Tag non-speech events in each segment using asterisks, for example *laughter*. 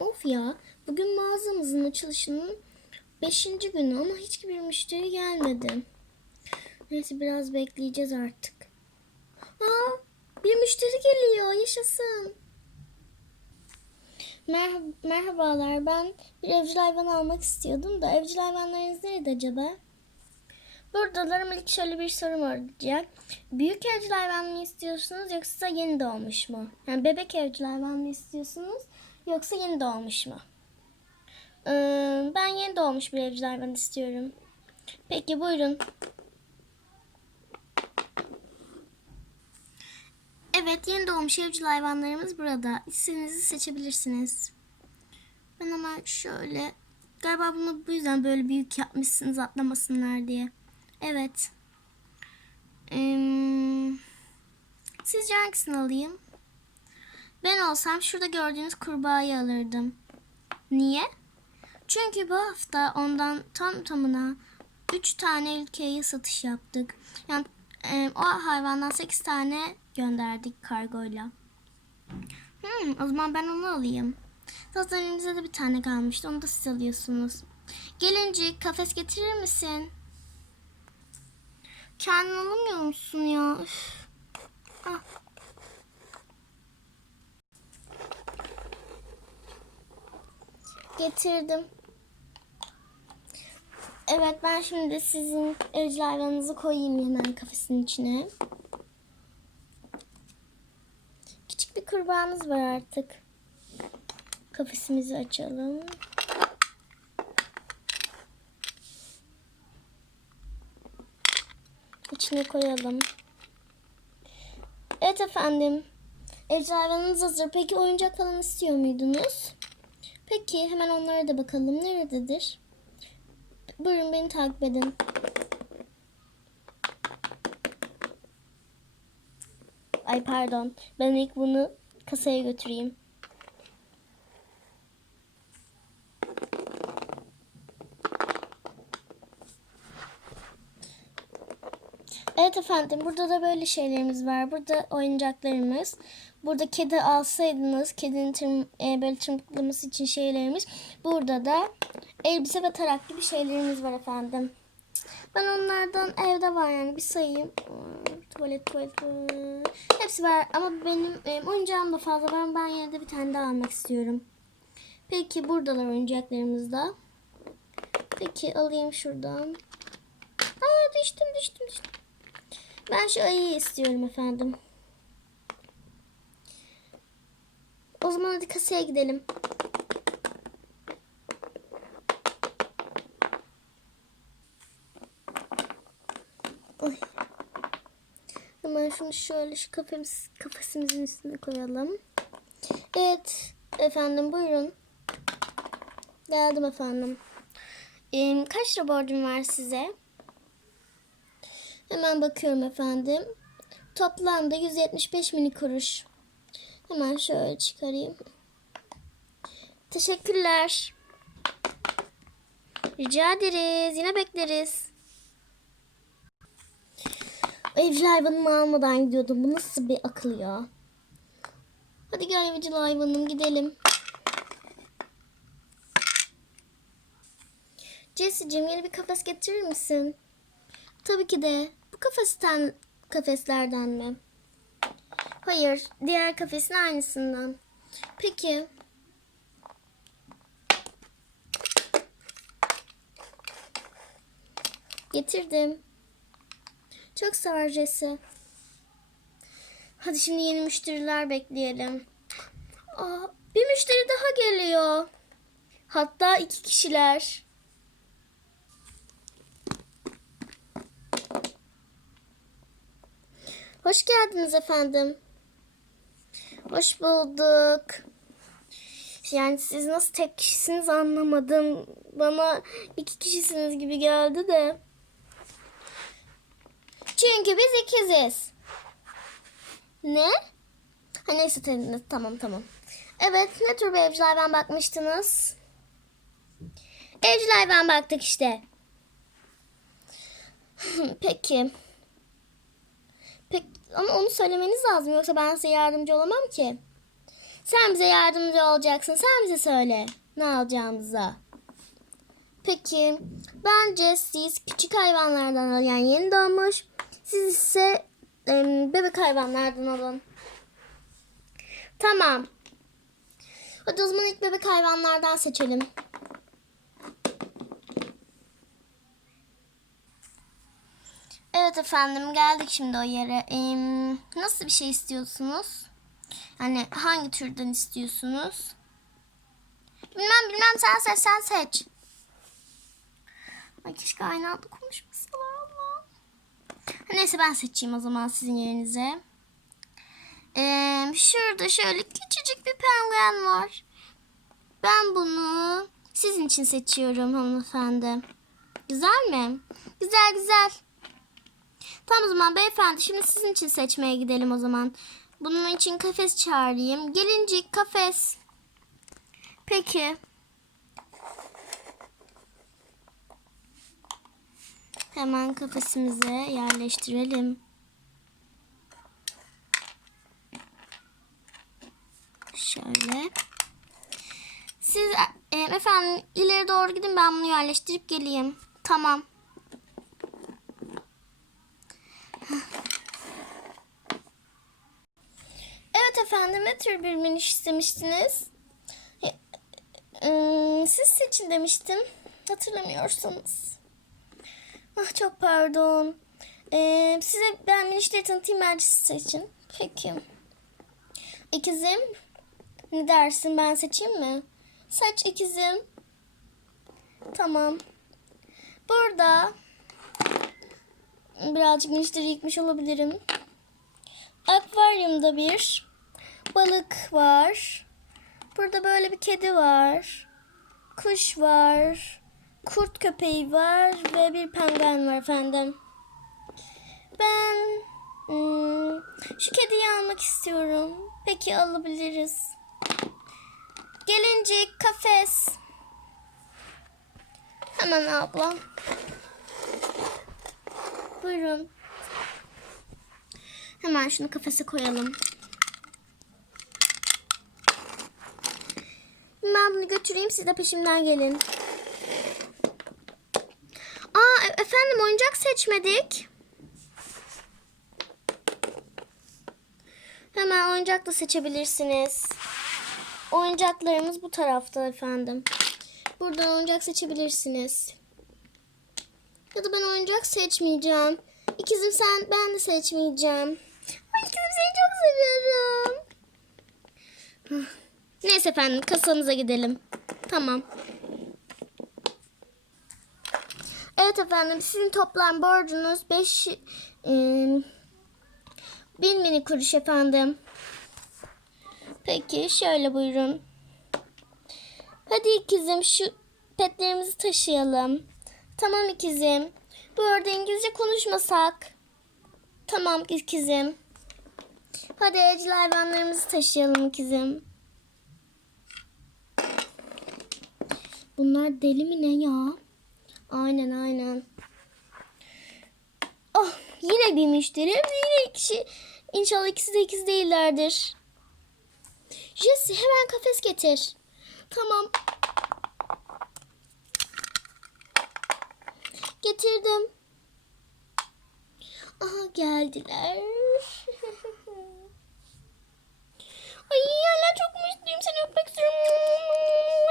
Of ya, bugün mağazamızın açılışının 5. günü ama hiçbir müşteri gelmedi. Neyse biraz bekleyeceğiz artık. Aa, bir müşteri geliyor, yaşasın. Merhaba, merhabalar, ben bir evcil hayvan almak istiyordum da evcil hayvanlarınız nerede acaba? Buradalar ilk şöyle bir sorum olacak. Büyük evcil hayvan mı istiyorsunuz yoksa yeni doğmuş mu? Yani bebek evcil hayvan mı istiyorsunuz yoksa yeni doğmuş mu? Ee, ben yeni doğmuş bir evcil hayvan istiyorum. Peki buyurun. Evet yeni doğmuş evcil hayvanlarımız burada. İstediğinizi seçebilirsiniz. Ben ama şöyle galiba bunu bu yüzden böyle büyük yapmışsınız atlamasınlar diye. Evet. Ee, sizce hangisini alayım? Ben olsam şurada gördüğünüz kurbağayı alırdım. Niye? Çünkü bu hafta ondan tam tamına 3 tane ülkeye satış yaptık. Yani e, o hayvandan 8 tane gönderdik kargoyla. Hmm, o zaman ben onu alayım. Zaten elimizde de bir tane kalmıştı. Onu da siz alıyorsunuz. Gelince kafes getirir misin? Kendin alamıyor musun ya? Üf. Ah. Getirdim. Evet ben şimdi sizin evcil koyayım hemen kafesin içine. Küçük bir kurbağamız var artık. Kafesimizi açalım. İçine koyalım. Evet efendim. Evcil hazır. Peki oyuncak falan istiyor muydunuz? Peki hemen onlara da bakalım. Nerededir? Buyurun beni takip edin. Ay pardon. Ben ilk bunu kasaya götüreyim. Evet efendim burada da böyle şeylerimiz var. Burada oyuncaklarımız. Burada kedi alsaydınız kedinin tırm e, böyle tırmıklaması için şeylerimiz. Burada da elbise ve tarak gibi şeylerimiz var efendim. Ben onlardan evde var yani bir sayayım. Hmm, Tuvalet, tuvalet, tuvalet. Hepsi var ama benim e, oyuncağım da fazla var. Ben yine de bir tane daha almak istiyorum. Peki buradalar oyuncaklarımız da. Peki alayım şuradan. Aa düştüm düştüm düştüm. Ben şu ayıyı istiyorum efendim. O zaman hadi kasaya gidelim. Ay. Hemen şunu şöyle şu kafemiz, kafesimizin üstüne koyalım. Evet efendim buyurun. Geldim efendim. Ee, kaç lira borcum var size? Hemen bakıyorum efendim. Toplamda 175 mini kuruş. Hemen şöyle çıkarayım. Teşekkürler. Rica ederiz. Yine bekleriz. Evcil hayvanımı almadan gidiyordum. Bu nasıl bir akıl ya? Hadi gel evcil hayvanım gidelim. Jesse'cim yeni bir kafes getirir misin? Tabii ki de. Kafesten kafeslerden mi? Hayır, diğer kafesin aynısından. Peki. Getirdim. Çok sağ Jesse. Hadi şimdi yeni müşteriler bekleyelim. Aa, bir müşteri daha geliyor. Hatta iki kişiler. Hoş geldiniz efendim. Hoş bulduk. Yani siz nasıl tek kişisiniz anlamadım. Bana iki kişisiniz gibi geldi de. Çünkü biz ikiziz. Ne? Ha neyse tamam tamam. Evet ne tür bir evcil hayvan bakmıştınız? Evcil hayvan baktık işte. *laughs* Peki. Peki ama onu söylemeniz lazım yoksa ben size yardımcı olamam ki. Sen bize yardımcı olacaksın. Sen bize söyle ne alacağımıza. Peki bence siz küçük hayvanlardan alın yani yeni doğmuş. Siz ise em, bebek hayvanlardan alın. Tamam. Hadi o zaman ilk bebek hayvanlardan seçelim. Evet efendim geldik şimdi o yere. Em, nasıl bir şey istiyorsunuz? Yani hangi türden istiyorsunuz? Bilmem bilmem sen seç sen seç. Ay keşke aynı anda konuşmasalar ama. Neyse ben seçeyim o zaman sizin yerinize. Ee, şurada şöyle küçücük bir penguen var. Ben bunu sizin için seçiyorum hanımefendi. Güzel mi? Güzel güzel. Tamam o zaman beyefendi şimdi sizin için seçmeye gidelim o zaman. Bunun için kafes çağırayım. Gelincik kafes. Peki. Hemen kafesimize yerleştirelim. Şöyle. Siz e, efendim ileri doğru gidin ben bunu yerleştirip geleyim. Tamam. Evet efendim ne tür bir miniş istemiştiniz? E, e, Siz seçin demiştim. Hatırlamıyorsanız. Ah çok pardon. Ee, size ben minişleri tanıtayım bence siz seçin. Peki. İkizim. Ne dersin ben seçeyim mi? Seç ikizim. Tamam. Burada birazcık minişleri yıkmış olabilirim. Akvaryumda bir balık var. Burada böyle bir kedi var. Kuş var. Kurt köpeği var ve bir penguen var efendim. Ben hmm, şu kediyi almak istiyorum. Peki alabiliriz. Gelincik kafes. Hemen abla. Buyurun. Hemen şunu kafese koyalım. Ben bunu götüreyim siz de peşimden gelin. Aa e- efendim oyuncak seçmedik. Hemen oyuncak da seçebilirsiniz. Oyuncaklarımız bu tarafta efendim. Buradan oyuncak seçebilirsiniz. Ya da ben oyuncak seçmeyeceğim. İkizim sen ben de seçmeyeceğim. Ay ikizim seni çok seviyorum. Neyse efendim kasamıza gidelim. Tamam. Evet efendim sizin toplam borcunuz 5 bin mini kuruş efendim. Peki şöyle buyurun. Hadi ikizim şu petlerimizi taşıyalım. Tamam ikizim. Bu arada İngilizce konuşmasak. Tamam ikizim. Hadi evcil hayvanlarımızı taşıyalım ikizim. Bunlar deli mi ne ya? Aynen aynen. Oh yine bir müşteri. Hem de yine kişi. İnşallah ikisi de ikiz değillerdir. Jesse hemen kafes getir. Tamam. Getirdim. Aha geldiler. *laughs* Ay hala çok mutluyum. Seni öpmek istiyorum.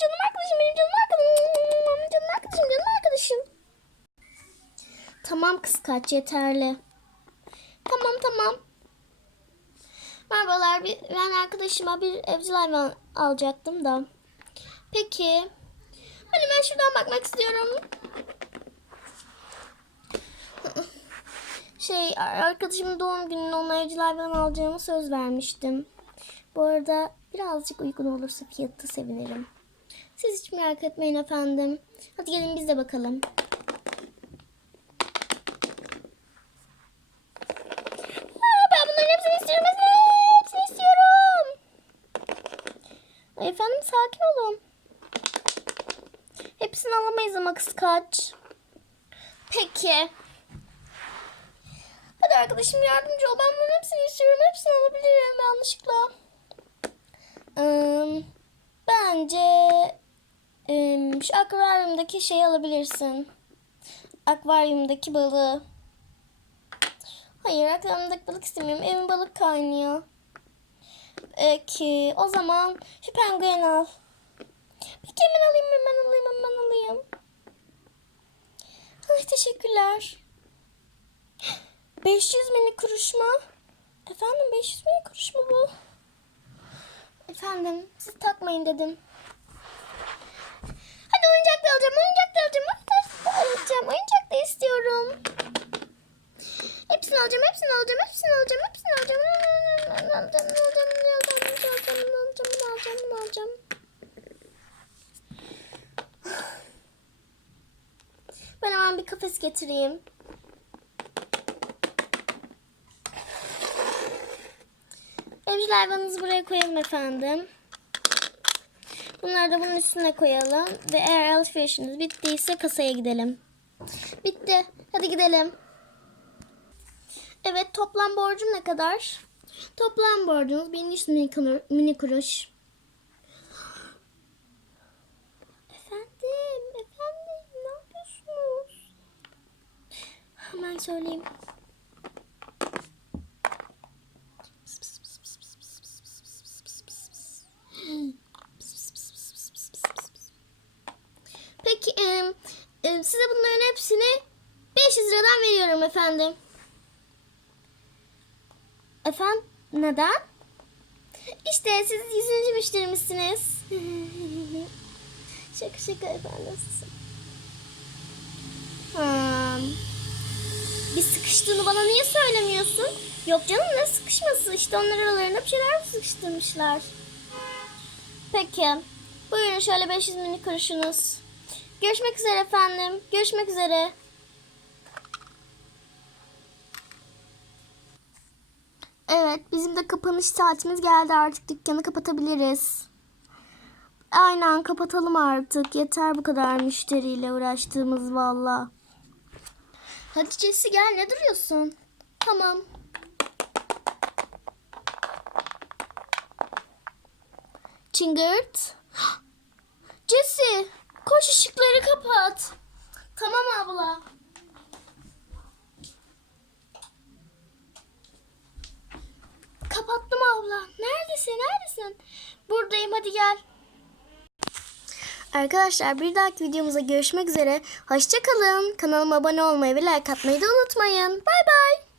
Canım arkadaşım benim canım arkadaşım. Arkadaşım canım arkadaşım. Tamam kıskaç yeterli. Tamam tamam. Merhabalar bir, ben arkadaşıma bir evcil hayvan alacaktım da. Peki. Hani ben şuradan bakmak istiyorum. *laughs* Şey arkadaşımın doğum gününe ona evcil hayvan alacağımı söz vermiştim. Bu arada birazcık uygun olursa fiyatı sevinirim. Siz hiç merak etmeyin efendim. Hadi gelin biz de bakalım. Aa, ben bunların hepsini istiyorum. Hepsini istiyorum. Ay efendim sakin olun. Hepsini alamayız ama kıskaç. Peki. Hadi arkadaşım yardımcı ol. Ben bunların hepsini istiyorum. Hepsini alabilirim yanlışlıkla. Im, bence ım, şu akvaryumdaki şeyi alabilirsin. Akvaryumdaki balığı. Hayır akvaryumdaki balık istemiyorum. Evin balık kaynıyor. Peki o zaman şu penguen al. Peki hemen alayım hemen alayım hemen alayım. Ay teşekkürler. 500 mini kuruş mu? Efendim 500 mini kuruş mu bu? Efendim siz takmayın dedim. Alacağım, oyuncak da alacağım, oyuncak da alacağım, oyuncak da istiyorum. Hepsini alacağım, hepsini alacağım, hepsini alacağım, hepsini alacağım. Alacağım, alacağım, alacağım, alacağım, alacağım, alacağım, alacağım. Ben hemen bir kafes getireyim. Evcil hayvanınızı buraya koyalım efendim. Bunları da bunun üstüne koyalım. Ve eğer alışverişiniz bittiyse kasaya gidelim. Bitti. Hadi gidelim. Evet toplam borcum ne kadar? Toplam borcumuz 1100 mini kuru- mini kuruş. Efendim, efendim ne yapıyorsunuz? Hemen söyleyeyim. Peki em, em, size bunların hepsini 500 efendim. Efendim neden? İşte siz 100. müşterimizsiniz. *laughs* şaka şaka efendim. Hmm. Bir sıkıştığını bana niye söylemiyorsun? Yok canım ne sıkışması işte onlar aralarında bir şeyler sıkıştırmışlar. Peki. Buyurun şöyle 500 mini kuruşunuz. Görüşmek üzere efendim. Görüşmek üzere. Evet, bizim de kapanış saatimiz geldi artık. Dükkanı kapatabiliriz. Aynen kapatalım artık. Yeter bu kadar müşteriyle uğraştığımız valla. Hadi Jesse gel ne duruyorsun? Tamam. Çıngırt. *gasps* Jesse koş ışıkları kapat. Tamam abla. Kapattım abla. Neredesin? Neredesin? Buradayım hadi gel. Arkadaşlar bir dahaki videomuza görüşmek üzere. Hoşçakalın. Kanalıma abone olmayı ve like atmayı da unutmayın. Bay bay.